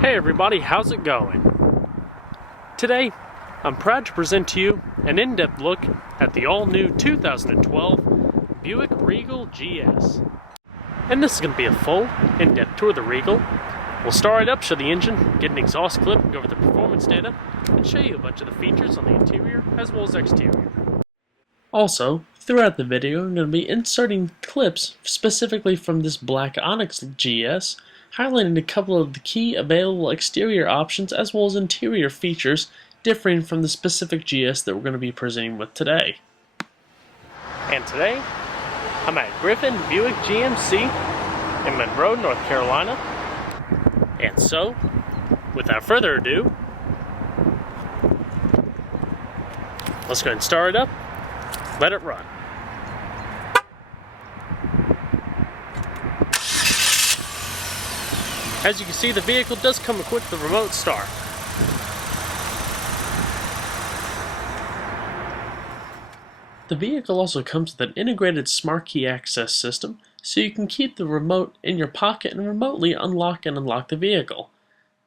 Hey everybody, how's it going? Today, I'm proud to present to you an in-depth look at the all-new 2012 Buick Regal GS. And this is going to be a full, in-depth tour of the Regal. We'll start it up, show the engine, get an exhaust clip, go over the performance data, and show you a bunch of the features on the interior as well as exterior. Also, throughout the video, I'm going to be inserting clips specifically from this black Onyx GS, highlighting a couple of the key available exterior options as well as interior features differing from the specific GS that we're going to be presenting with today. And today, I'm at Griffin Buick GMC in Monroe, North Carolina. And so, without further ado, let's go ahead and start it up, let it run. As you can see, the vehicle does come equipped with a remote start. The vehicle also comes with an integrated smart key access system, so you can keep the remote in your pocket and remotely unlock and unlock the vehicle.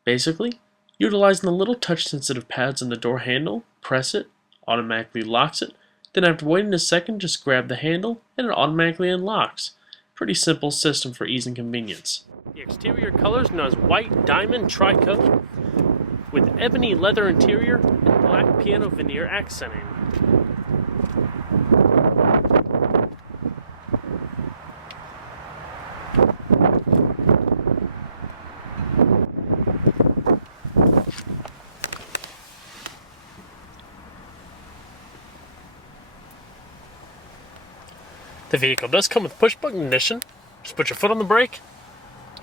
Basically, utilizing the little touch-sensitive pads on the door handle, press it, automatically locks it, then after waiting a second, just grab the handle and it automatically unlocks. Pretty simple system for ease and convenience. The exterior colors known as white diamond tri-coat with ebony leather interior and black piano veneer accenting. The vehicle does come with push-button ignition. Just put your foot on the brake,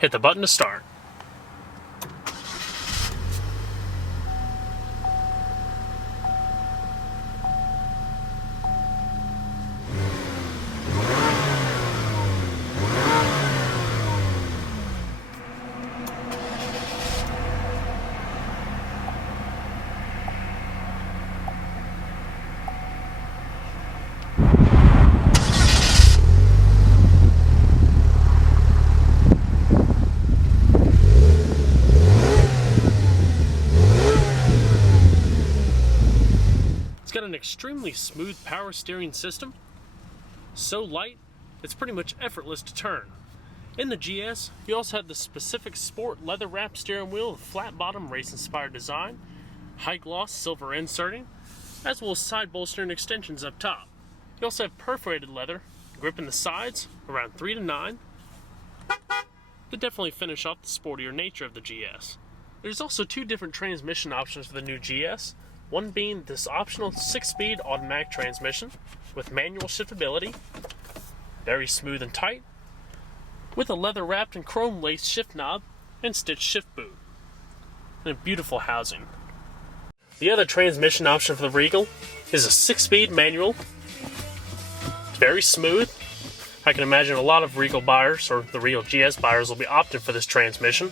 hit the button to start. It's got an extremely smooth power steering system, so light it's pretty much effortless to turn. In the GS, you also have the specific sport leather wrapped steering wheel with flat bottom race inspired design, high gloss silver inserting, as well as side bolstering extensions up top. You also have perforated leather, grip in the sides around 3 to 9, to definitely finish off the sportier nature of the GS. There's also two different transmission options for the new GS. One being this optional 6-speed automatic transmission with manual shiftability, very smooth and tight, with a leather wrapped and chrome laced shift knob and stitched shift boot, and a beautiful housing. The other transmission option for the Regal is a 6-speed manual. It's very smooth. I can imagine a lot of Regal buyers, or the Regal GS buyers, will be opting for this transmission.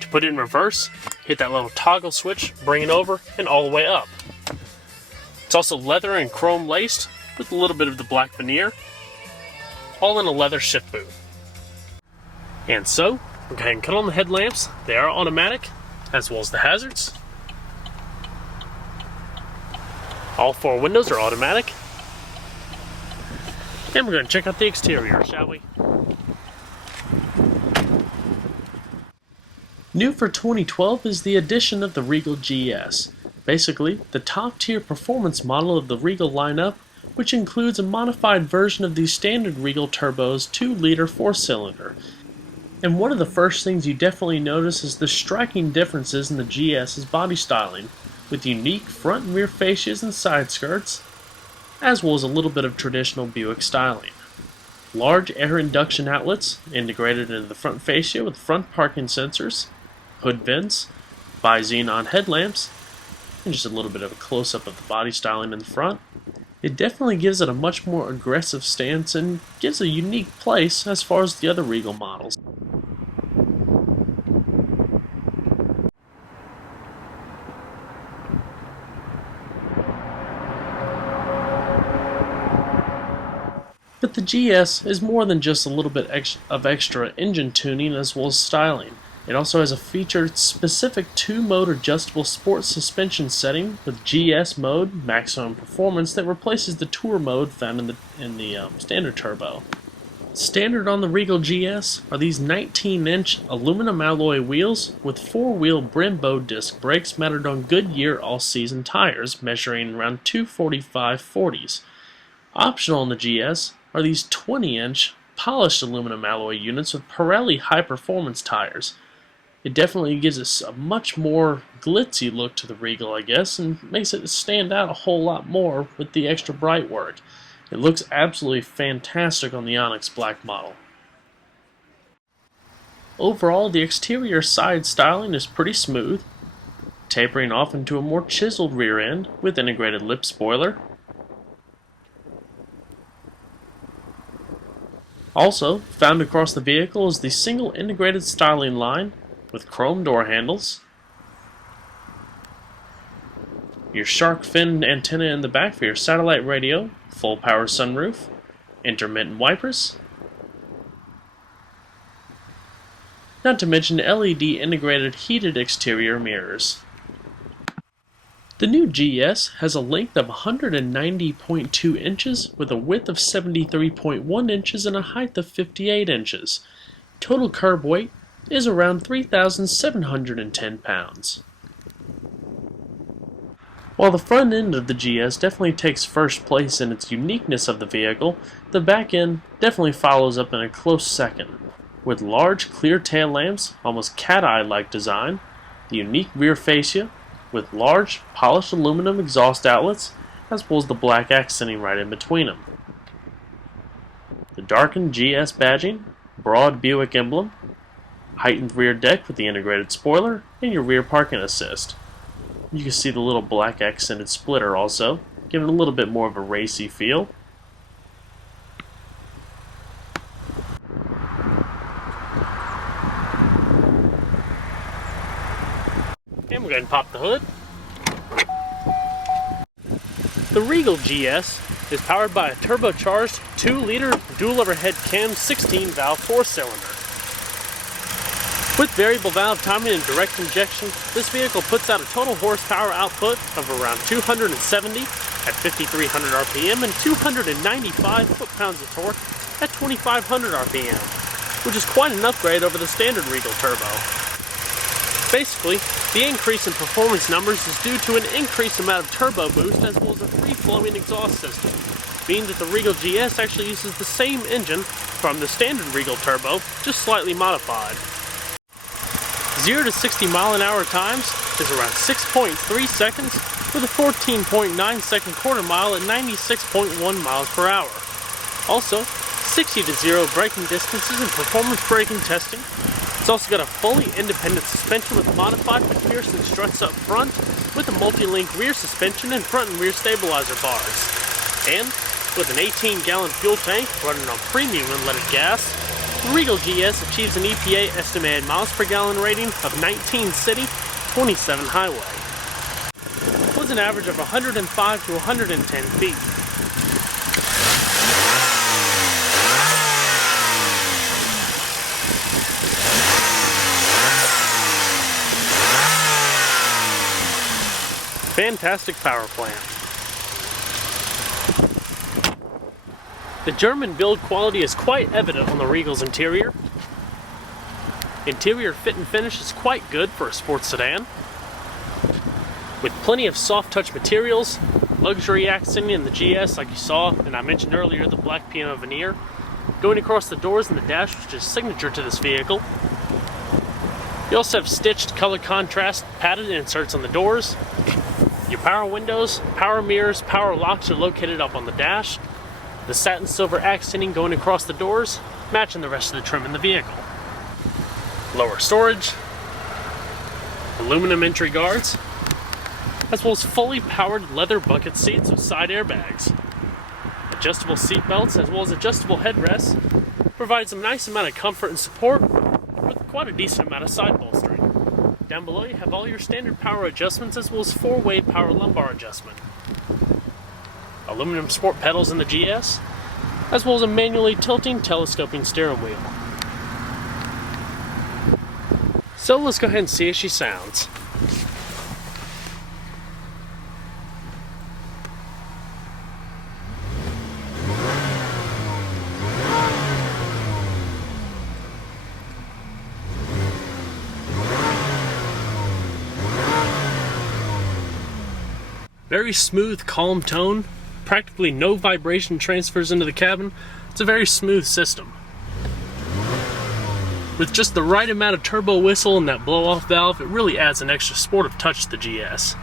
To put it in reverse, hit that little toggle switch, bring it over, and all the way up. It's also leather and chrome laced with a little bit of the black veneer, all in a leather shift boot. And so, we'll go ahead and cut on the headlamps. They are automatic, as well as the hazards. All 4 windows are automatic. And we're going to check out the exterior, shall we? New for 2012 is the addition of the Regal GS, basically the top-tier performance model of the Regal lineup, which includes a modified version of the standard Regal Turbo's 2-liter 4-cylinder. And one of the first things you definitely notice is the striking differences in the GS's body styling, with unique front and rear fascias and side skirts, as well as a little bit of traditional Buick styling. Large air induction outlets integrated into the front fascia with front parking sensors, hood vents, bi-xenon headlamps, and just a little bit of a close-up of the body styling in the front. It definitely gives it a much more aggressive stance and gives a unique place as far as the other Regal models. But the GS is more than just a little bit of extra engine tuning as well as styling. It also has a featured specific 2-mode adjustable sport suspension setting with GS mode maximum performance that replaces the tour mode found in the standard turbo. Standard on the Regal GS are these 19-inch aluminum alloy wheels with 4-wheel Brembo disc brakes mounted on Goodyear all-season tires measuring around 245/40s. Optional on the GS are these 20-inch polished aluminum alloy units with Pirelli high-performance tires. It definitely gives us a much more glitzy look to the Regal, I guess, and makes it stand out a whole lot more with the extra bright work. It looks absolutely fantastic on the Onyx Black model. Overall, the exterior side styling is pretty smooth, tapering off into a more chiseled rear end with integrated lip spoiler. Also, found across the vehicle is the single integrated styling line with chrome door handles, your shark fin antenna in the back for your satellite radio, full power sunroof, intermittent wipers, not to mention LED integrated heated exterior mirrors. The new GS has a length of 190.2 inches with a width of 73.1 inches and a height of 58 inches. Total curb weight is around 3,710 pounds. While the front end of the GS definitely takes first place in its uniqueness of the vehicle, the back end definitely follows up in a close second. With large clear tail lamps, almost cat-eye-like design, the unique rear fascia, with large polished aluminum exhaust outlets, as well as the black accenting right in between them. The darkened GS badging, broad Buick emblem, heightened rear deck with the integrated spoiler, and your rear parking assist. You can see the little black accented splitter also, giving it a little bit more of a racy feel. And we'll go ahead and pop the hood. The Regal GS is powered by a turbocharged 2-liter dual overhead cam 16-valve 4-cylinder. With variable valve timing and direct injection, this vehicle puts out a total horsepower output of around 270 at 5,300 RPM and 295 foot-pounds of torque at 2,500 RPM, which is quite an upgrade over the standard Regal Turbo. Basically, the increase in performance numbers is due to an increased amount of turbo boost as well as a free-flowing exhaust system, meaning that the Regal GS actually uses the same engine from the standard Regal Turbo, just slightly modified. 0 to 60 mile-an-hour times is around 6.3 seconds with a 14.9 second quarter mile at 96.1 miles per hour. Also, 60 to 0 braking distances and performance braking testing. It's also got a fully independent suspension with modified McPherson struts up front with a multi-link rear suspension and front and rear stabilizer bars. And with an 18-gallon fuel tank running on premium unleaded gas, the Regal GS achieves an EPA estimated miles per gallon rating of 19 city, 27 highway, with an average of 105 to 110 feet. Fantastic power plant. The German build quality is quite evident on the Regal's interior. Interior fit and finish is quite good for a sports sedan, with plenty of soft touch materials, luxury accenting in the GS like you saw, and I mentioned earlier the black piano veneer, going across the doors and the dash, which is signature to this vehicle. You also have stitched color contrast padded inserts on the doors. Your power windows, power mirrors, power locks are located up on the dash. The satin silver accenting going across the doors, matching the rest of the trim in the vehicle. Lower storage, aluminum entry guards, as well as fully powered leather bucket seats with side airbags. Adjustable seat belts as well as adjustable headrests provide some nice amount of comfort and support with quite a decent amount of side bolstering. Down below you have all your standard power adjustments as well as 4-way power lumbar adjustment. Aluminum sport pedals in the GS, as well as a manually tilting telescoping steering wheel. So let's go ahead and see how she sounds. Very smooth, calm tone. Practically no vibration transfers into the cabin. It's a very smooth system. With just the right amount of turbo whistle and that blow-off valve, it really adds an extra sportive touch to the GS.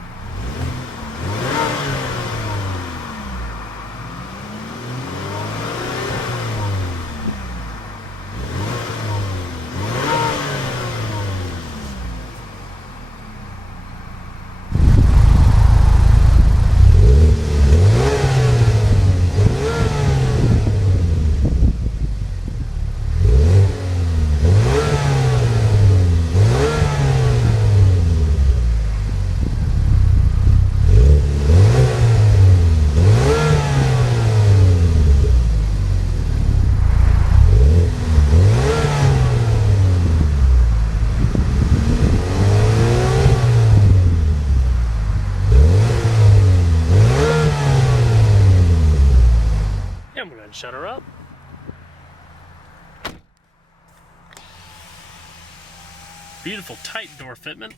Shut her up. Beautiful tight door fitment.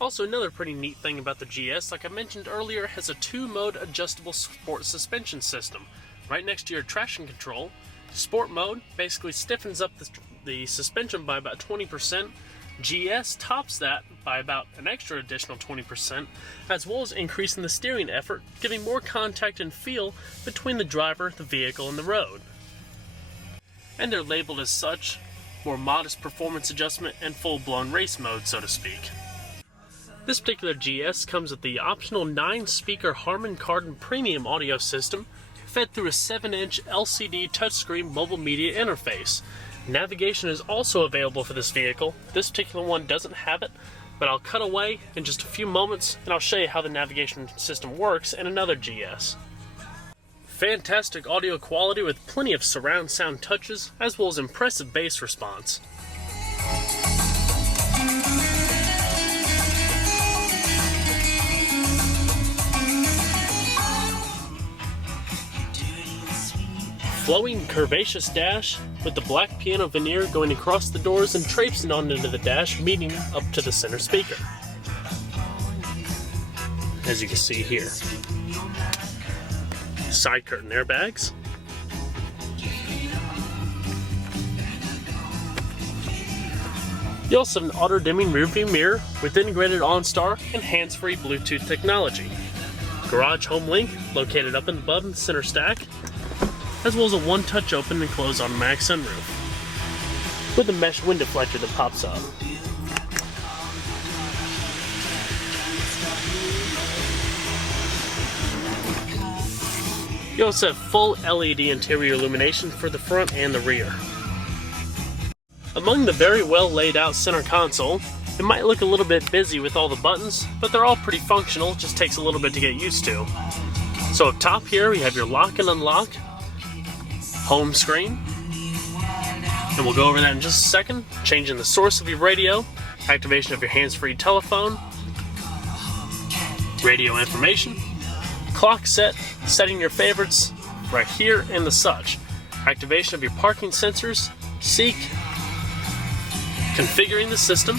Also, another pretty neat thing about the GS, like I mentioned earlier, it has a 2-mode adjustable sport suspension system. Right next to your traction control, sport mode basically stiffens up the suspension by about 20%. GS tops that by about an extra additional 20%, as well as increasing the steering effort, giving more contact and feel between the driver, the vehicle, and the road. And they're labeled as such, more modest performance adjustment and full-blown race mode, so to speak. This particular GS comes with the optional 9-speaker Harman Kardon premium audio system, fed through a 7-inch LCD touchscreen mobile media interface. Navigation is also available for this vehicle. This particular one doesn't have it, but I'll cut away in just a few moments and I'll show you how the navigation system works in another GS. Fantastic audio quality with plenty of surround sound touches, as well as impressive bass response. Flowing curvaceous dash with the black piano veneer going across the doors and traipsing on into the dash, meeting up to the center speaker. As you can see here. Side curtain airbags. You also have an auto-dimming rearview mirror with integrated OnStar and hands-free Bluetooth technology. Garage home link located up and above in the center stack, as well as a one-touch open and close automatic sunroof with a mesh wind deflector that pops up. You also have full LED interior illumination for the front and the rear. Among the very well laid out center console, it might look a little bit busy with all the buttons, but they're all pretty functional, it just takes a little bit to get used to. So up top here, you have your lock and unlock, home screen, and we'll go over that in just a second. Changing the source of your radio, activation of your hands-free telephone, radio information, clock set, setting your favorites right here and the such, activation of your parking sensors, seek, configuring the system,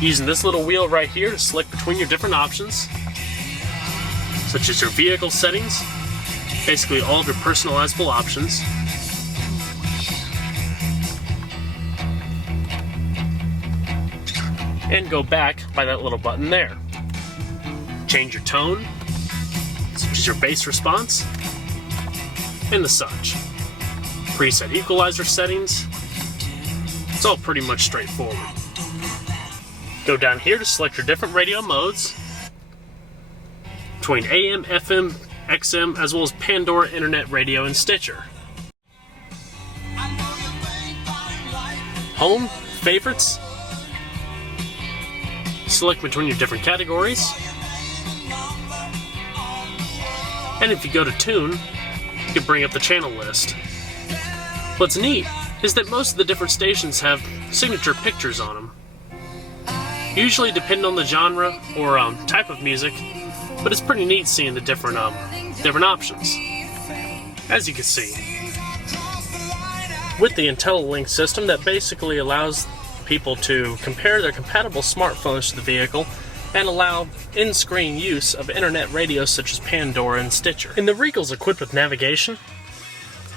using this little wheel right here to select between your different options, such as your vehicle settings, basically all of your personalizable options. And go back by that little button there. Change your tone, such as your bass response, and the such. Preset equalizer settings. It's all pretty much straightforward. Go down here to select your different radio modes between AM, FM, XM, as well as Pandora Internet Radio and Stitcher. Home, favorites. Select between your different categories. And if you go to tune, you can bring up the channel list. What's neat is that most of the different stations have signature pictures on them. Usually depending on the genre or type of music, but it's pretty neat seeing the different options. As you can see, with the Intellilink system, that basically allows people to compare their compatible smartphones to the vehicle and allow in-screen use of internet radios such as Pandora and Stitcher. And the Regal's equipped with navigation.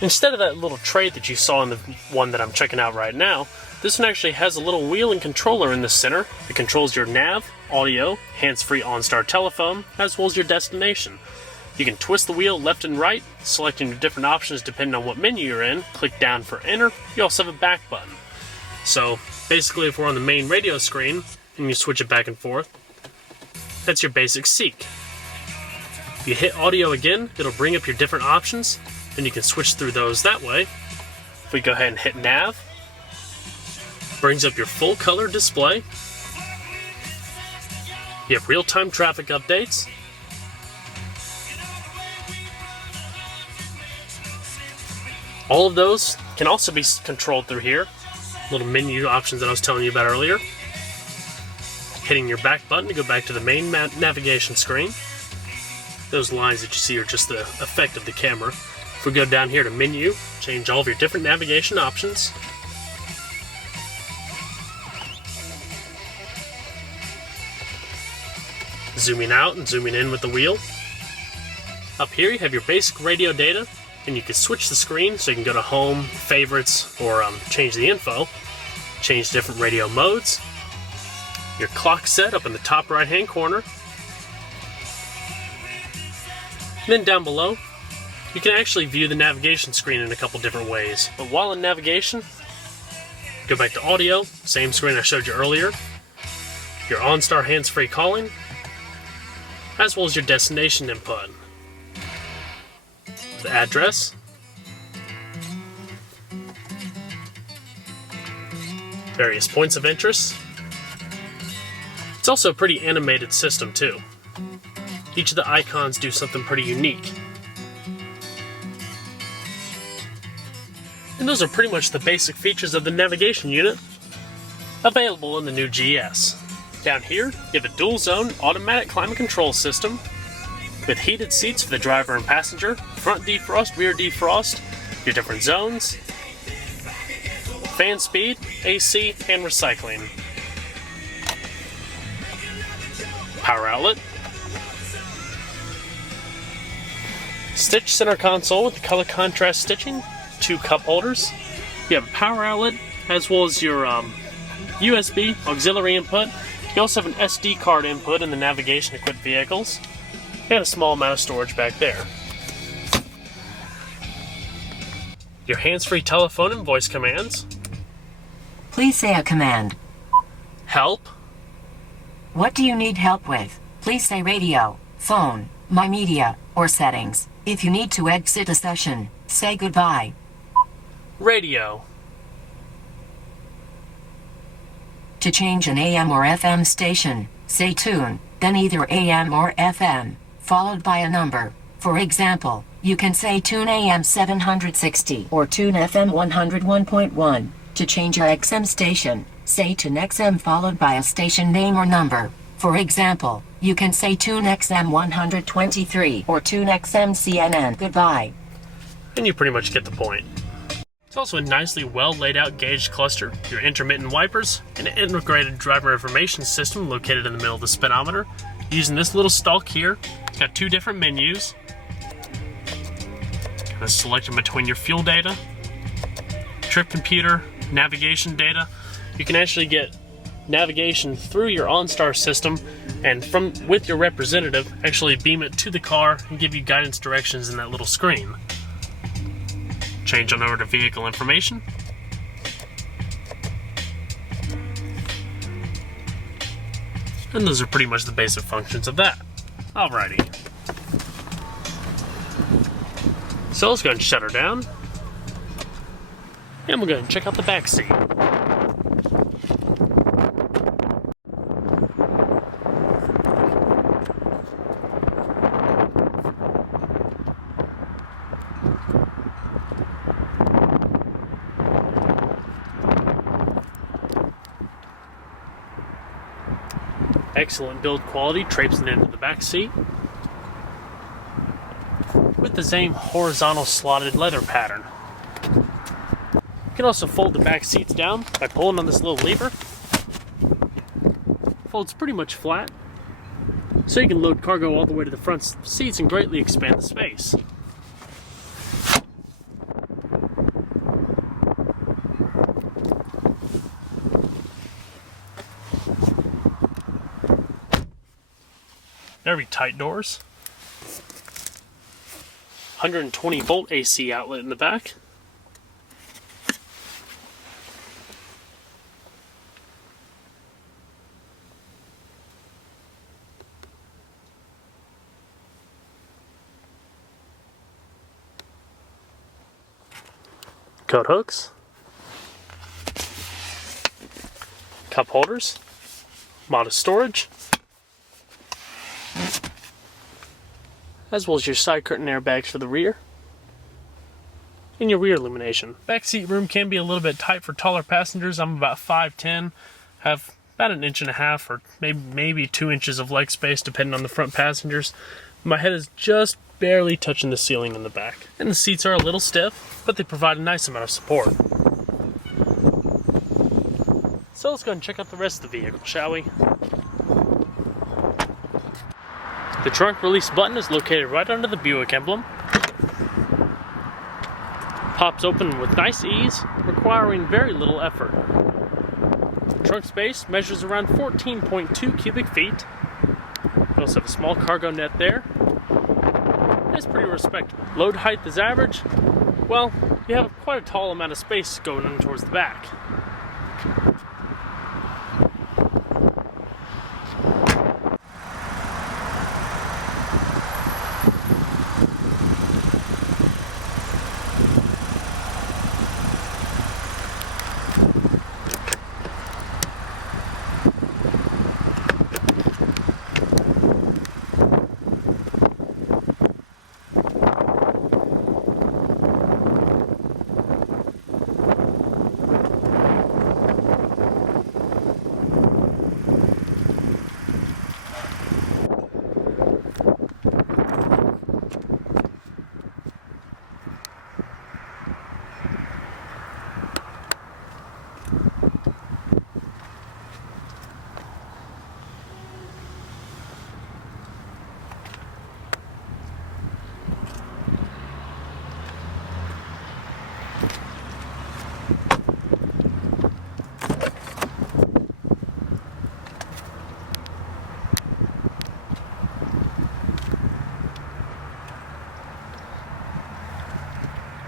Instead of that little tray that you saw in the one that I'm checking out right now, this one actually has a little wheel and controller in the center that controls your nav, audio, hands-free OnStar telephone, as well as your destination. You can twist the wheel left and right, selecting your different options depending on what menu you're in. Click down for enter. You also have a back button. So basically, if we're on the main radio screen and you switch it back and forth, that's your basic seek. If you hit audio again, it'll bring up your different options and you can switch through those that way. If we go ahead and hit nav, brings up your full color display. You have real-time traffic updates. All of those can also be controlled through here. Little menu options that I was telling you about earlier. Hitting your back button to go back to the main navigation screen. Those lines that you see are just the effect of the camera. If we go down here to menu, change all of your different navigation options. Zooming out and zooming in with the wheel. Up here you have your basic radio data, and you can switch the screen so you can go to home, favorites, or change the info. Change different radio modes. Your clock set up in the top right hand corner. And then down below, you can actually view the navigation screen in a couple different ways. But while in navigation, go back to audio, same screen I showed you earlier. Your OnStar hands-free calling, as well as your destination input. The address, various points of interest. It's also a pretty animated system too. Each of the icons do something pretty unique. And those are pretty much the basic features of the navigation unit available in the new GS. Down here, you have a dual zone automatic climate control system with heated seats for the driver and passenger, front defrost, rear defrost, your different zones, fan speed, AC, and recycling. Power outlet. Stitch center console with the color contrast stitching, 2 cup holders. You have a power outlet as well as your USB auxiliary input. You also have an SD card input in the navigation equipped vehicles, and a small amount of storage back there. Your hands-free telephone and voice commands. Please say a command. Help. What do you need help with? Please say radio, phone, my media, or settings. If you need to exit a session, say goodbye. Radio. To change an AM or FM station, say tune, then either AM or FM, followed by a number. For example, you can say tune AM 760 or tune FM 101.1. To change a XM station, say tune XM followed by a station name or number. For example, you can say tune XM 123 or tune XM CNN. Goodbye. And you pretty much get the point. It's also a nicely well laid out gauge cluster, your intermittent wipers, and an integrated driver information system located in the middle of the speedometer. Using this little stalk here, got 2 different menus. Kind of selecting between your fuel data, trip computer, navigation data. You can actually get navigation through your OnStar system, and with your representative, actually beam it to the car and give you guidance directions in that little screen. Change on over to vehicle information. And those are pretty much the basic functions of that. Alrighty. So let's go ahead and shut her down. And we'll go ahead and check out the back seat. Excellent build quality traipsing into the back seat, with the same horizontal slotted leather pattern. You can also fold the back seats down by pulling on this little lever. Folds pretty much flat, so you can load cargo all the way to the front seats and greatly expand the space. Very tight doors. 120 volt AC outlet in the back. Coat hooks. Cup holders. Modest storage. As well as your side curtain airbags for the rear, and your rear illumination. Back seat room can be a little bit tight for taller passengers. I'm about 5'10", have about 1.5 inches or maybe 2 inches of leg space depending on the front passengers. My head is just barely touching the ceiling in the back. And the seats are a little stiff, but they provide a nice amount of support. So let's go and check out the rest of the vehicle, shall we? The trunk release button is located right under the Buick emblem. Pops open with nice ease, requiring very little effort. Trunk space measures around 14.2 cubic feet. You also have a small cargo net there. It's pretty respectable. Load height is average. Well, you have quite a tall amount of space going in towards the back.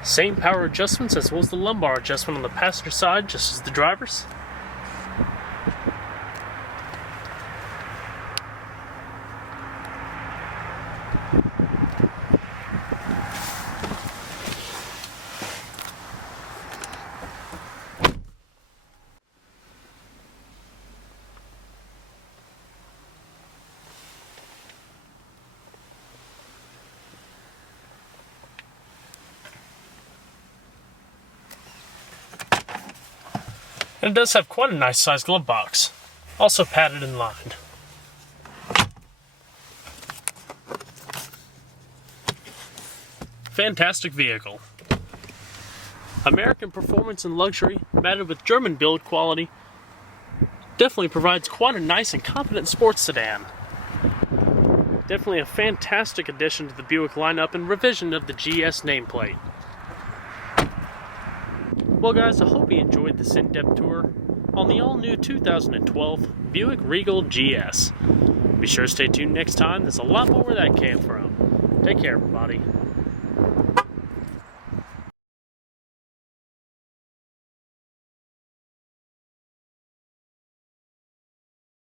Same power adjustments as well as the lumbar adjustment on the passenger side, just as the driver's. And it does have quite a nice sized glove box, also padded and lined. Fantastic vehicle. American performance and luxury, matted with German build quality, definitely provides quite a nice and competent sports sedan. Definitely a fantastic addition to the Buick lineup and revision of the GS nameplate. Well guys, I hope you enjoyed this in-depth tour on the all-new 2012 Buick Regal GS. Be sure to stay tuned next time, there's a lot more where that came from. Take care everybody.